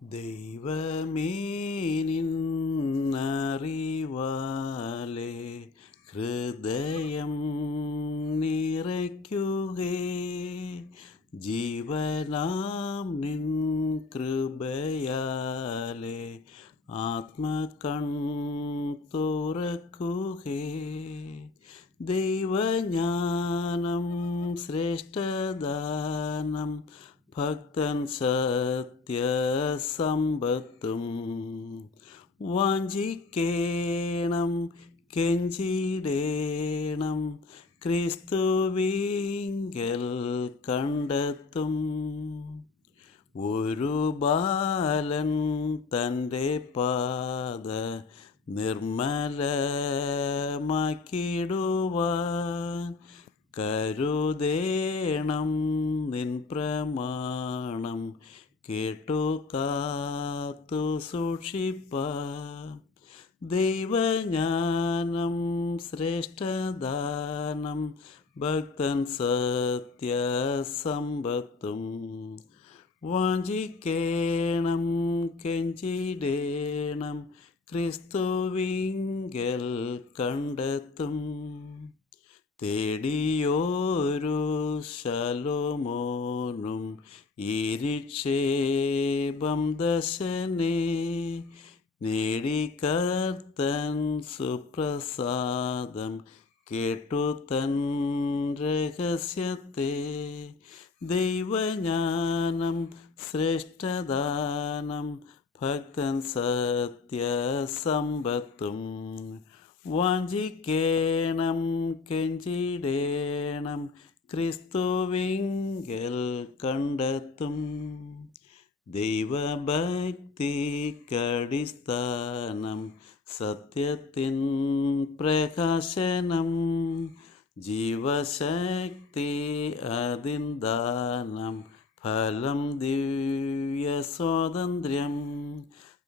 ദൈവമേ നിന്നറിവാലെ ഹൃദയം നിറയ്ക്കുകേ, ജീവനാം നിൻ കൃപയാലെ ആത്മകൺ തുറക്കുകേ. ദൈവജ്ഞാനം ശ്രേഷ്ഠദാനം, ഭക്തൻ സത്യസമ്പത്തും വാഞ്ചിക്കേണം കെഞ്ചിടേണം, ക്രിസ്തുവിങ്കൽ കണ്ടെത്തും. ഒരു ബാലൻ തൻ്റെ പാത നിർമ്മലമാക്കിടുവാൻ കരുതേണം നിൻ പ്രമാണം, കേട്ടു കാത്തു സൂക്ഷിപ്പാൻ. ദൈവജ്ഞാനം ശ്രേഷ്ഠദാനം, ഭക്തൻ സത്യസമ്പത്തും വാഞ്ചിക്കേണം കെഞ്ചിടേണം, ക്രിസ്തുവിങ്കൽ കണ്ടെത്തും. തേടിയോരു ശലോമോനും ഈ നിക്ഷേപം ദശനെ, നേടി കർത്തൻ സുപ്രസാദം കേട്ടു തൻ രഹസ്യത്തെ. ദൈവജ്ഞാനം ശ്രേഷ്ഠദാനം, ഭക്തൻ സത്യസമ്പത്തും വാഞ്ചിക്കേണം കെഞ്ചിടേണം, ക്രിസ്തുവിങ്കൽ കണ്ടെത്തും. ദൈവഭക്തിക്കടിസ്ഥാനം സത്യത്തിൻ പ്രകാശനം, ജീവശക്തി അതിൻ ദാനം, ഫലം ദിവ്യ സ്വാതന്ത്ര്യം.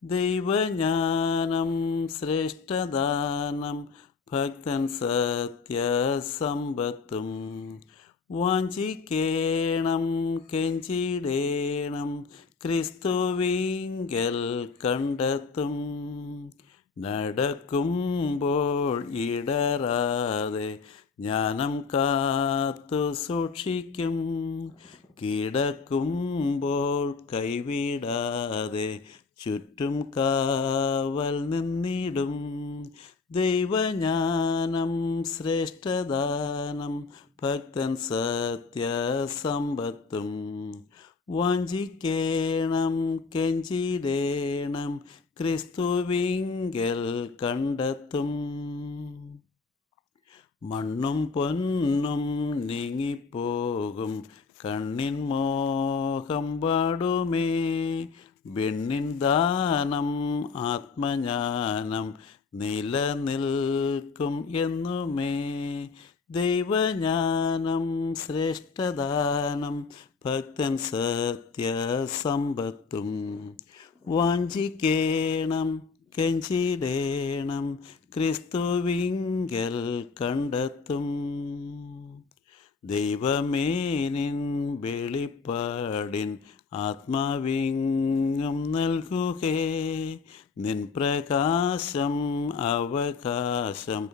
ദൈവജ്ഞാനം ശ്രേഷ്ഠദാനം, ഭക്തൻ സത്യസമ്പത്തും വാഞ്ചിക്കേണം കെഞ്ചിടേണം, ക്രിസ്തുവിങ്കൽ കണ്ടെത്തും. നടക്കുമ്പോൾ ഇടറാതെ ജ്ഞാനം കാത്തു സൂക്ഷിക്കും, കിടക്കുമ്പോൾ കൈവിടാതെ ചുറ്റും കാവൽ നിന്നിടും. ദൈവജ്ഞാനം ശ്രേഷ്ഠദാനം, ഭക്തൻ സത്യസമ്പത്തും വാഞ്ചിക്കേണം കെഞ്ചിടേണം, ക്രിസ്തുവിങ്കൽ കണ്ടെത്തും. മണ്ണും പൊന്നും നീങ്ങിപ്പോകും, കണ്ണിൻ മോഹം പാടുമേ, വെണ്ണിൻ ദാനം ആത്മജ്ഞാനം നിലനിൽക്കും എന്നുമേ. ദൈവജ്ഞാനം ശ്രേഷ്ഠദാനം, ഭക്തൻ സത്യസമ്പത്തും വാഞ്ചിക്കേണം കെഞ്ചിടേണം, ക്രിസ്തുവിങ്കൽ കണ്ടെത്തും. ദൈവമേ നിൻ വെളിപ്പാടിൻ ആത്മാവിങ്ങും നൽകുകേ, നിൻ പ്രകാശം അവകാശം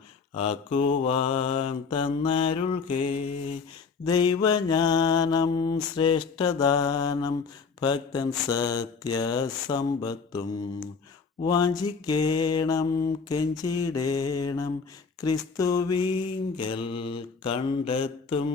ആക്കുവാൻ തന്നരുൾകേ. ദൈവജ്ഞാനം ശ്രേഷ്ഠദാനം, ഭക്തൻ സത്യസമ്പത്തും വാഞ്ചിക്കേണം കെഞ്ചിടേണം, ക്രിസ്തുവിങ്കൽ കണ്ടെത്തും.